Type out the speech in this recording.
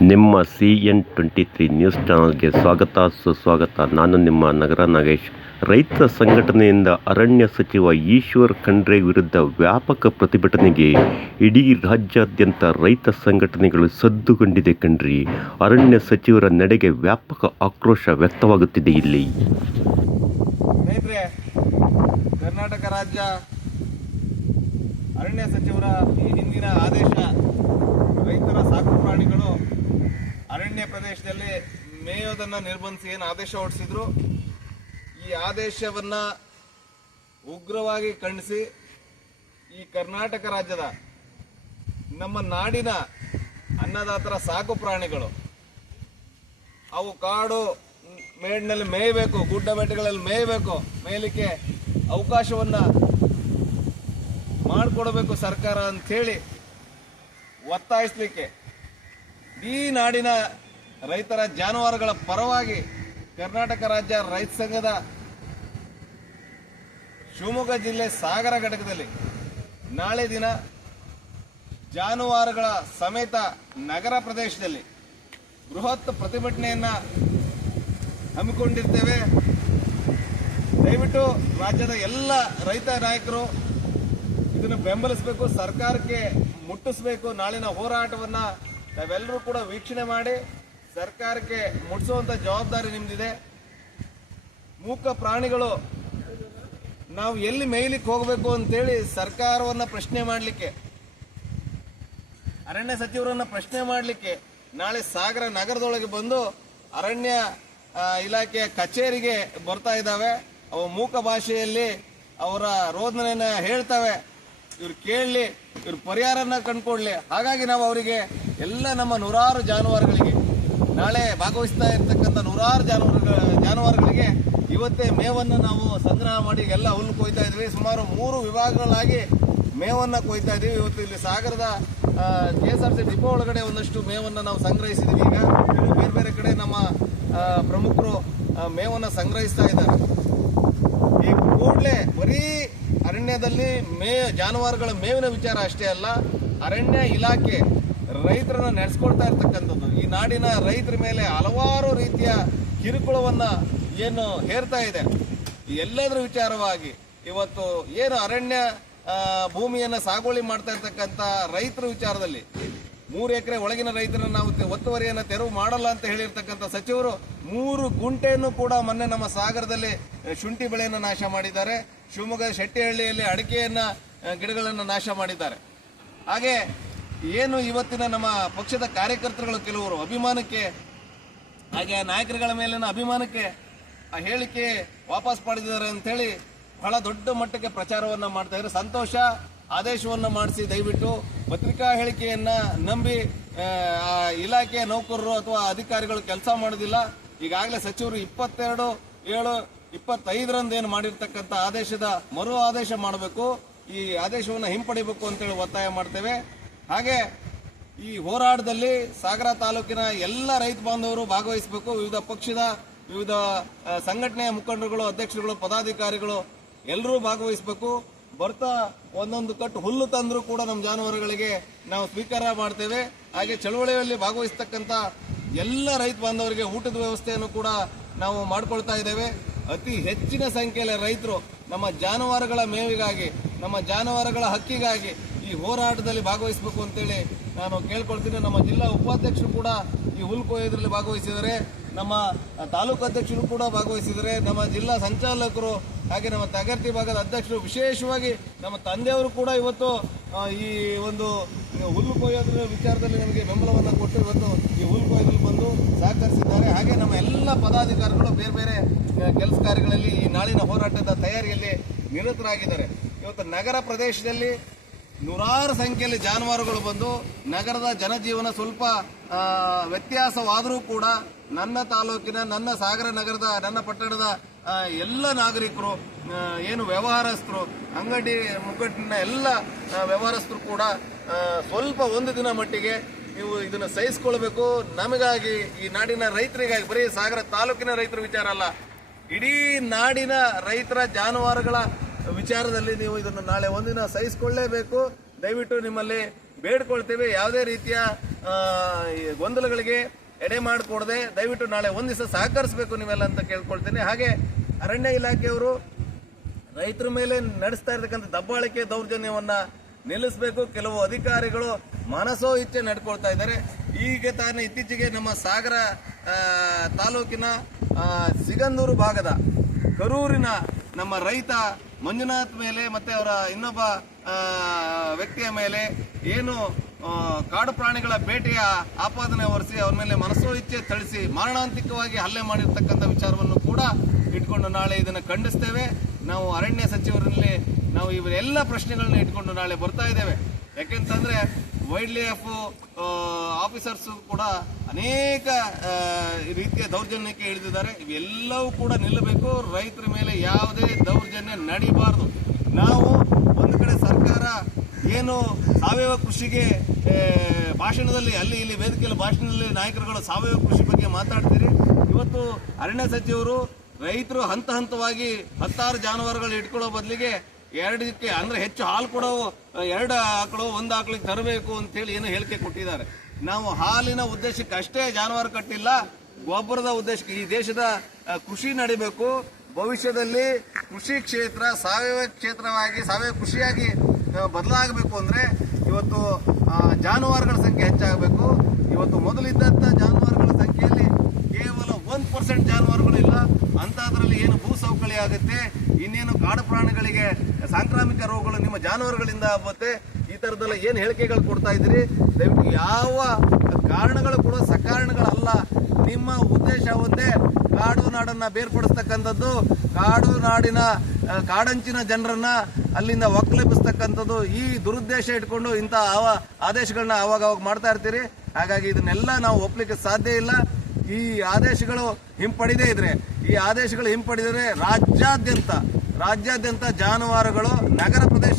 ನಿಮ್ಮ C N twenty three news ಚಾನಲ್ಗೆ ಸ್ವಾಗತ. ಸುಸ್ವಾಗತ. ನಾನು ನಿಮ್ಮ ನಗರ ನಾಗೇಶ್. ರೈತ ಸಂಘಟನೆಯಿಂದ ಅರಣ್ಯ ಸಚಿವ ಈಶ್ವರ್ ಖಂಡ್ರೆ ವಿರುದ್ಧ ವ್ಯಾಪಕ ಪ್ರತಿಭಟನೆಗೆ ಇಡೀ ರಾಜ್ಯಾದ್ಯಂತ ರೈತ ಸಂಘಟನೆಗಳು ಸದ್ದುಗೊಂಡಿದೆ ಕಣ್ರಿ. ಅರಣ್ಯ ಸಚಿವರ ನಡೆಗೆ ವ್ಯಾಪಕ ಆಕ್ರೋಶ ವ್ಯಕ್ತವಾಗುತ್ತಿದೆ ಇಲ್ಲಿ. ಕರ್ನಾಟಕ ರಾಜ್ಯ ಅರಣ್ಯ ಸಚಿವರ ಈ ಹಿಂದಿನ ಆದೇಶ ರೈತರ ಸಾಕು ಪ್ರಾಣಿಗಳು ಅರಣ್ಯ ಪ್ರದೇಶದಲ್ಲಿ ಮೇಯೋದನ್ನ ನಿರ್ಬಂಧಿಸಿ ಏನು ಆದೇಶ ಹೊರಡಿಸಿದ್ರು, ಈ ಆದೇಶವನ್ನ ಉಗ್ರವಾಗಿ ಖಂಡಿಸಿ ಈ ಕರ್ನಾಟಕ ರಾಜ್ಯದ ನಮ್ಮ ನಾಡಿನ ಅನ್ನದಾತರ ಸಾಕು ಪ್ರಾಣಿಗಳು. ಅವು ಕಾಡು ಮೇಡಿನಲ್ಲಿ ಮೇಯಬೇಕು, ಗುಡ್ಡ ಬೆಟ್ಟಗಳಲ್ಲಿ ಮೇಯಬೇಕು, ಮೇಯಲಿಕ್ಕೆ ಅವಕಾಶವನ್ನ ಮಾಡಿಕೊಡಬೇಕು ಸರ್ಕಾರ ಅಂಥೇಳಿ ಒತ್ತಾಯಿಸಲಿಕ್ಕೆ ಈ ನಾಡಿನ ರೈತರ ಜಾನುವಾರುಗಳ ಪರವಾಗಿ ಕರ್ನಾಟಕ ರಾಜ್ಯ ರೈತ ಸಂಘದ ಶಿವಮೊಗ್ಗ ಜಿಲ್ಲೆ ಸಾಗರ ಘಟಕದಲ್ಲಿ ನಾಳೆ ದಿನ ಜಾನುವಾರುಗಳ ಸಮೇತ ನಗರ ಪ್ರದೇಶದಲ್ಲಿ ಬೃಹತ್ ಪ್ರತಿಭಟನೆಯನ್ನ ಹಮ್ಮಿಕೊಂಡಿರ್ತೇವೆ. ದಯವಿಟ್ಟು ರಾಜ್ಯದ ಎಲ್ಲ ರೈತ ನಾಯಕರು ಇದನ್ನು ಬೆಂಬಲಿಸಬೇಕು, ಸರ್ಕಾರಕ್ಕೆ ಮುಟ್ಟಿಸಬೇಕು. ನಾಳಿನ ಹೋರಾಟವನ್ನು ನಾವೆಲ್ಲರೂ ಕೂಡ ವೀಕ್ಷಣೆ ಮಾಡಿ ಸರ್ಕಾರಕ್ಕೆ ಮುಟ್ಟಿಸುವಂತ ಜವಾಬ್ದಾರಿ ನಿಮ್ದಿದೆ. ಮೂಕ ಪ್ರಾಣಿಗಳು ನಾವು ಎಲ್ಲಿ ಮೇಯ್ಲಿಕ್ಕೆ ಹೋಗಬೇಕು ಅಂತೇಳಿ ಸರ್ಕಾರವನ್ನ ಪ್ರಶ್ನೆ ಮಾಡಲಿಕ್ಕೆ, ಅರಣ್ಯ ಸಚಿವರನ್ನ ಪ್ರಶ್ನೆ ಮಾಡಲಿಕ್ಕೆ ನಾಳೆ ಸಾಗರ ನಗರದೊಳಗೆ ಬಂದು ಅರಣ್ಯ ಇಲಾಖೆಯ ಕಚೇರಿಗೆ ಬರ್ತಾ ಇದ್ದಾವೆ. ಅವು ಮೂಕ ಭಾಷೆಯಲ್ಲಿ ಅವರ ರೋದನೆಯನ್ನ ಹೇಳ್ತವೆ. ಇವ್ರು ಕೇಳಲಿ, ಇವ್ರ ಪರಿಹಾರನ ಕಂಡುಕೊಡ್ಲಿ. ಹಾಗಾಗಿ ನಾವು ಅವರಿಗೆ ಎಲ್ಲ ನಮ್ಮ ನೂರಾರು ಜಾನುವಾರುಗಳಿಗೆ ಭಾಗವಹಿಸ್ತಾ ಇರ್ತಕ್ಕಂಥ ನೂರಾರು ಜಾನುವಾರುಗಳ ಜಾನುವಾರುಗಳಿಗೆ ಇವತ್ತೇ ಮೇವನ್ನು ನಾವು ಸಂಗ್ರಹ ಮಾಡಿ ಎಲ್ಲ ಹುಲ್ಲು ಕೊಯ್ತಾ ಇದ್ವಿ. ಸುಮಾರು ಮೂರು ವಿಭಾಗಗಳಾಗಿ ಮೇವನ್ನು ಕೊಯ್ತಾ ಇದ್ದೀವಿ ಇವತ್ತು ಇಲ್ಲಿ ಸಾಗರದ K S R C depot ಒಳಗಡೆ ಒಂದಷ್ಟು ಮೇವನ್ನು ನಾವು ಸಂಗ್ರಹಿಸಿದ್ದೀವಿ ಈಗ ಬೇರೆ ಬೇರೆ ಕಡೆ ನಮ್ಮ ಪ್ರಮುಖರು ಮೇವನ್ನ ಸಂಗ್ರಹಿಸ್ತಾ ಇದ್ದಾರೆ. ಈ ಕೂಡಲೇ ಬರೀ ಅರಣ್ಯದಲ್ಲಿ ಮೇ, ಜಾನುವಾರುಗಳ ಮೇವಿನ ವಿಚಾರ ಅಷ್ಟೇ ಅಲ್ಲ, ಅರಣ್ಯ ಇಲಾಖೆ ರೈತರನ್ನ ನಡೆಸ್ಕೊಳ್ತಾ ಇರ್ತಕ್ಕಂಥದ್ದು. ಈ ನಾಡಿನ ರೈತರ ಮೇಲೆ ಹಲವಾರು ರೀತಿಯ ಕಿರುಕುಳವನ್ನ ಏನು ಹೇರ್ತಾ ಇದೆ. ಎಲ್ಲದರ ವಿಚಾರವಾಗಿ ಇವತ್ತು ಏನು ಅರಣ್ಯ ಭೂಮಿಯನ್ನು ಸಾಗುವಳಿ ಮಾಡ್ತಾ ಇರ್ತಕ್ಕಂಥ ರೈತರ ವಿಚಾರದಲ್ಲಿ ಮೂರು ಎಕರೆ ಒಳಗಿನ ರೈತರನ್ನು ನಾವು ಒತ್ತುವರಿಯನ್ನು ತೆರವು ಮಾಡಲ್ಲ ಅಂತ ಹೇಳಿರ್ತಕ್ಕಂಥ ಸಚಿವರು ಮೂರು ಗುಂಟೆಯನ್ನು ಕೂಡ ಮೊನ್ನೆ ನಮ್ಮ ಸಾಗರದಲ್ಲಿ ಶುಂಠಿ ಬೆಳೆಯನ್ನು ನಾಶ ಮಾಡಿದ್ದಾರೆ. ಶಿವಮೊಗ್ಗ ಶೆಟ್ಟಿಹಳ್ಳಿಯಲ್ಲಿ ಅಡಿಕೆಯನ್ನು ಗಿಡಗಳನ್ನು ನಾಶ ಮಾಡಿದ್ದಾರೆ. ಹಾಗೆ ಏನು ಇವತ್ತಿನ ನಮ್ಮ ಪಕ್ಷದ ಕಾರ್ಯಕರ್ತರುಗಳು ಕೆಲವರು ಅಭಿಮಾನಕ್ಕೆ, ಹಾಗೆ ನಾಯಕರುಗಳ ಮೇಲಿನ ಅಭಿಮಾನಕ್ಕೆ ಆ ಹೇಳಿಕೆ ವಾಪಸ್ ಪಡೆದಿದ್ದಾರೆ ಅಂತ ಹೇಳಿ ಬಹಳ ದೊಡ್ಡ ಮಟ್ಟಕ್ಕೆ ಪ್ರಚಾರವನ್ನ ಮಾಡ್ತಾ ಇದ್ದಾರೆ. ಸಂತೋಷ ಆದೇಶವನ್ನು ಮಾಡಿಸಿ ದಯವಿಟ್ಟು ಪತ್ರಿಕಾ ಹೇಳಿಕೆಯನ್ನು ನಂಬಿ, ಆ ಇಲಾಖೆಯ ನೌಕರರು ಅಥವಾ ಅಧಿಕಾರಿಗಳು ಕೆಲಸ ಮಾಡೋದಿಲ್ಲ. ಈಗಾಗಲೇ ಸಚಿವರು ಇಪ್ಪತ್ತೆರಡು, ಏಳು, ಇಪ್ಪತ್ತೈದರಂದು ಏನು ಮಾಡಿರ್ತಕ್ಕಂಥ ಆದೇಶದ ಮರು ಆದೇಶ ಮಾಡಬೇಕು. ಈ ಆದೇಶವನ್ನು ಹಿಂಪಡಿಬೇಕು ಅಂತೇಳಿ ಒತ್ತಾಯ ಮಾಡ್ತೇವೆ. ಹಾಗೆ ಈ ಹೋರಾಟದಲ್ಲಿ ಸಾಗರ ತಾಲೂಕಿನ ಎಲ್ಲ ರೈತ ಬಾಂಧವರು ಭಾಗವಹಿಸಬೇಕು. ವಿವಿಧ ಪಕ್ಷದ, ವಿವಿಧ ಸಂಘಟನೆಯ ಮುಖಂಡರುಗಳು, ಅಧ್ಯಕ್ಷರುಗಳು, ಪದಾಧಿಕಾರಿಗಳು ಎಲ್ಲರೂ ಭಾಗವಹಿಸಬೇಕು. ಬರ್ತಾ ಒಂದೊಂದು ಕಟ್ಟು ಹುಲ್ಲು ತಂದರೂ ಕೂಡ ನಮ್ಮ ಜಾನುವಾರುಗಳಿಗೆ ನಾವು ಸ್ವೀಕಾರ ಮಾಡ್ತೇವೆ. ಹಾಗೆ ಚಳುವಳಿಯಲ್ಲಿ ಭಾಗವಹಿಸ್ತಕ್ಕಂಥ ಎಲ್ಲ ರೈತ ಬಾಂಧವರಿಗೆ ಊಟದ ವ್ಯವಸ್ಥೆಯನ್ನು ಕೂಡ ನಾವು ಮಾಡ್ಕೊಳ್ತಾ ಇದ್ದೇವೆ. ಅತಿ ಹೆಚ್ಚಿನ ಸಂಖ್ಯೆಯಲ್ಲಿ ರೈತರು ನಮ್ಮ ಜಾನುವಾರುಗಳ ಮೇವಿಗಾಗಿ, ನಮ್ಮ ಜಾನುವಾರುಗಳ ಹಕ್ಕಿಗಾಗಿ ಈ ಹೋರಾಟದಲ್ಲಿ ಭಾಗವಹಿಸಬೇಕು ಅಂತೇಳಿ ನಾನು ಕೇಳ್ಕೊಳ್ತೀನಿ. ನಮ್ಮ ಜಿಲ್ಲಾ ಉಪಾಧ್ಯಕ್ಷರು ಕೂಡ ಈ ಹುಲ್ಕು ಕೊಯ್ಯೋದ್ರಲ್ಲಿ ಭಾಗವಹಿಸಿದರೆ ನಮ್ಮ ತಾಲೂಕು ಅಧ್ಯಕ್ಷರು ಕೂಡ ಭಾಗವಹಿಸಿದರೆ ನಮ್ಮ ಜಿಲ್ಲಾ ಸಂಚಾಲಕರು ಹಾಗೆ ನಮ್ಮ ತಗರ್ತಿ ಭಾಗದ ಅಧ್ಯಕ್ಷರು ವಿಶೇಷವಾಗಿ ನಮ್ಮ ತಂದೆಯವರು ಕೂಡ ಇವತ್ತು ಈ ಒಂದು ಹುಲ್ಲು ಕೊಯ್ಯೋದ್ರ ವಿಚಾರದಲ್ಲಿ ನಮಗೆ ಬೆಂಬಲವನ್ನು ಕೊಟ್ಟು ಇವತ್ತು ಈ ಹುಲ್ಲು ಕೊಯ್ಯೋದ್ರಲ್ಲಿ ಬಂದು ಸಹಕರಿಸಿದ್ದಾರೆ. ಹಾಗೆ ನಮ್ಮ ಎಲ್ಲ ಪದಾಧಿಕಾರಿಗಳು ಬೇರೆ ಬೇರೆ ಕೆಲಸ ಕಾರ್ಯಗಳಲ್ಲಿ ಈ ನಾಳಿನ ಹೋರಾಟದ ತಯಾರಿಯಲ್ಲಿ ನಿರತರಾಗಿದ್ದಾರೆ. ಇವತ್ತು ನಗರ ಪ್ರದೇಶದಲ್ಲಿ ನೂರಾರು ಸಂಖ್ಯೆಯಲ್ಲಿ ಜಾನುವಾರುಗಳು ಬಂದು ನಗರದ ಜನಜೀವನ ಸ್ವಲ್ಪ ವ್ಯತ್ಯಾಸವಾದರೂ ಕೂಡ ನನ್ನ ತಾಲೂಕಿನ, ನನ್ನ ಸಾಗರ ನಗರದ, ನನ್ನ ಪಟ್ಟಣದ ಎಲ್ಲ ನಾಗರಿಕರು ಏನು ವ್ಯವಹಾರಸ್ಥರು, ಅಂಗಡಿ ಮುಗ್ಗಟ್ಟಿನ ಎಲ್ಲ ವ್ಯವಹಾರಸ್ಥರು ಕೂಡ ಸ್ವಲ್ಪ ಒಂದು ದಿನ ಮಟ್ಟಿಗೆ ನೀವು ಇದನ್ನು ಸಹಿಸ್ಕೊಳ್ಬೇಕು. ನಮಗಾಗಿ ಈ ನಾಡಿನ ರೈತರಿಗಾಗಿ, ಬರೀ ಸಾಗರ ತಾಲೂಕಿನ ರೈತರ ವಿಚಾರ ಅಲ್ಲ, ಇಡೀ ನಾಡಿನ ರೈತರ ಜಾನುವಾರುಗಳ ವಿಚಾರದಲ್ಲಿ ನೀವು ಇದನ್ನು ನಾಳೆ ಒಂದಿನ ಸಹಿಸಿಕೊಳ್ಳೇಬೇಕು. ದಯವಿಟ್ಟು ನಿಮ್ಮಲ್ಲಿ ಬೇಡ್ಕೊಳ್ತೇವೆ. ಯಾವುದೇ ರೀತಿಯ ಗೊಂದಲಗಳಿಗೆ ಎಡೆ ಮಾಡಿಕೊಡದೆ ದಯವಿಟ್ಟು ನಾಳೆ ಒಂದು ದಿವಸ ಸಹಕರಿಸಬೇಕು ನೀವೆಲ್ಲ ಅಂತ ಕೇಳ್ಕೊಳ್ತೇನೆ. ಹಾಗೆ ಅರಣ್ಯ ಇಲಾಖೆಯವರು ರೈತರ ಮೇಲೆ ನಡೆಸ್ತಾ ಇರತಕ್ಕಂಥ ದಬ್ಬಾಳಿಕೆ ದೌರ್ಜನ್ಯವನ್ನ ನಿಲ್ಲಿಸಬೇಕು. ಕೆಲವು ಅಧಿಕಾರಿಗಳು ಮನಸೋ ಇಚ್ಛೆ ನಡ್ಕೊಳ್ತಾ ಇದ್ದಾರೆ. ಈಗ ತಾನೇ ಇತ್ತೀಚೆಗೆ ನಮ್ಮ ಸಾಗರ ತಾಲೂಕಿನ ಸಿಗಂದೂರು ಭಾಗದ ಕರೂರಿನ ನಮ್ಮ ರೈತ ಮಂಜುನಾಥ್ ಮೇಲೆ ಮತ್ತೆ ಅವರ ಇನ್ನೊಬ್ಬ ವ್ಯಕ್ತಿಯ ಮೇಲೆ ಏನು ಕಾಡು ಪ್ರಾಣಿಗಳ ಬೇಟೆಯ ಆಪಾದನೆ ಹೊರಿಸಿ ಅವ್ರ ಮೇಲೆ ಮನಸ್ಸು ಇಚ್ಛೆ ಥಳಿಸಿ ಮಾರಣಾಂತಿಕವಾಗಿ ಹಲ್ಲೆ ಮಾಡಿರ್ತಕ್ಕಂಥ ವಿಚಾರವನ್ನು ಕೂಡ ಇಟ್ಕೊಂಡು ನಾಳೆ ಇದನ್ನು ಖಂಡಿಸ್ತೇವೆ. ನಾವು ಅರಣ್ಯ ಸಚಿವರಲ್ಲಿ ನಾವು ಇವರೆಲ್ಲ ಪ್ರಶ್ನೆಗಳನ್ನ ಇಟ್ಕೊಂಡು ನಾಳೆ ಬರ್ತಾ ಇದ್ದೇವೆ. ಯಾಕೆಂತಂದ್ರೆ ವೈಲ್ಡ್ ಲೈಫ್ ಆಫೀಸರ್ಸ್ ಕೂಡ ಅನೇಕ ರೀತಿಯ ದೌರ್ಜನ್ಯಕ್ಕೆ ಇಳಿದಿದ್ದಾರೆ. ಇವೆಲ್ಲವೂ ಕೂಡ ನಿಲ್ಲಬೇಕು. ರೈತರ ಮೇಲೆ ಯಾವುದೇ ದೌರ್ಜನ್ಯ ನಡೀಬಾರದು. ನಾವು ಒಂದು ಕಡೆ ಸರ್ಕಾರ ಏನು ಸಾವಯವ ಕೃಷಿಗೆ ಭಾಷಣದಲ್ಲಿ, ಅಲ್ಲಿ ಇಲ್ಲಿ ವೇದಿಕೆಯಲ್ಲಿ ಭಾಷಣದಲ್ಲಿ ನಾಯಕರುಗಳು ಸಾವಯವ ಕೃಷಿ ಬಗ್ಗೆ ಮಾತಾಡ್ತೀರಿ. ಇವತ್ತು ಅರಣ್ಯ ಸಚಿವರು ರೈತರು ಹಂತ ಹಂತವಾಗಿ ಹತ್ತಾರು ಜಾನುವಾರುಗಳು ಇಟ್ಕೊಳ್ಳೋ ಬದಲಿಗೆ ಎರಡಕ್ಕೆ ಅಂದ್ರೆ ಹೆಚ್ಚು ಹಾಲು ಕೊಡೋ ಎರಡು ಆಕಳು, ಒಂದು ಆಕಳಿಗೆ ತರಬೇಕು ಅಂತ ಹೇಳಿ ಏನೋ ಹೇಳಿಕೆ ಕೊಟ್ಟಿದ್ದಾರೆ. ನಾವು ಹಾಲಿನ ಉದ್ದೇಶಕ್ಕೆ ಅಷ್ಟೇ ಜಾನುವಾರು ಕಟ್ಟಿಲ್ಲ, ಗೊಬ್ಬರದ ಉದ್ದೇಶಕ್ಕೆ ಈ ದೇಶದ ಕೃಷಿ ನಡಿಬೇಕು. ಭವಿಷ್ಯದಲ್ಲಿ ಕೃಷಿ ಕ್ಷೇತ್ರ ಸಾವಯವ ಕ್ಷೇತ್ರವಾಗಿ, ಸಾವಯವ ಕೃಷಿಯಾಗಿ ಬದಲಾಗಬೇಕು ಅಂದ್ರೆ ಇವತ್ತು ಜಾನುವಾರುಗಳ ಸಂಖ್ಯೆ ಹೆಚ್ಚಾಗಬೇಕು. ಇವತ್ತು ಮೊದಲಿದ್ದಂಥ ಜಾನುವಾರುಗಳ ಸಂಖ್ಯೆಯಲ್ಲಿ ಪರ್ಸೆಂಟ್ ಜಾನುವಾರುಗಳು ಇಲ್ಲ ಅಂತದ್ರಲ್ಲಿ ಏನು ಭೂ ಸೌಕಳಿ ಆಗುತ್ತೆ, ಇನ್ನೇನು ಕಾಡು ಪ್ರಾಣಿಗಳಿಗೆ ಸಾಂಕ್ರಾಮಿಕ ರೋಗಗಳು ನಿಮ್ಮ ಜಾನುವಾರುಗಳಿಂದ ಆಗುತ್ತೆ, ಈ ತರದೆಲ್ಲ ಏನು ಹೇಳಿಕೆಗಳು ಕೊಡ್ತಾ ಇದ್ದೀರಿ? ದಯವಿಟ್ಟು ಯಾವ ಕಾರಣಗಳು ಕೂಡ ಸಕಾರಣಗಳಲ್ಲ. ನಿಮ್ಮ ಉದ್ದೇಶ ಒಂದೇ ಕಾಡು ನಾಡನ್ನ ಬೇರ್ಪಡಿಸ್ತಕ್ಕಂಥದ್ದು, ಕಾಡು ನಾಡಿನ ಕಾಡಂಚಿನ ಜನರನ್ನ ಅಲ್ಲಿಂದ ಒಕ್ಕಲೆಬ್ಬಿಸ್ತಕ್ಕಂಥದ್ದು, ಈ ದುರುದ್ದೇಶ ಇಟ್ಕೊಂಡು ಇಂಥ ಆವ, ಆದೇಶಗಳನ್ನ ಅವಾಗ ಅವಾಗ ಮಾಡ್ತಾ ಇರ್ತೀರಿ. ಹಾಗಾಗಿ ಇದನ್ನೆಲ್ಲ ನಾವು ಒಪ್ಪಲಿಕ್ಕೆ ಸಾಧ್ಯ ಇಲ್ಲ. ಈ ಆದೇಶಗಳು ಹಿಂಪಡಿದೇ ಇದ್ರೆ ಈ ಆದೇಶಗಳು ಹಿಂಪಡೆದರೆ ರಾಜ್ಯಾದ್ಯಂತ ರಾಜ್ಯಾದ್ಯಂತ ಜಾನುವಾರುಗಳು ನಗರ ಪ್ರದೇಶ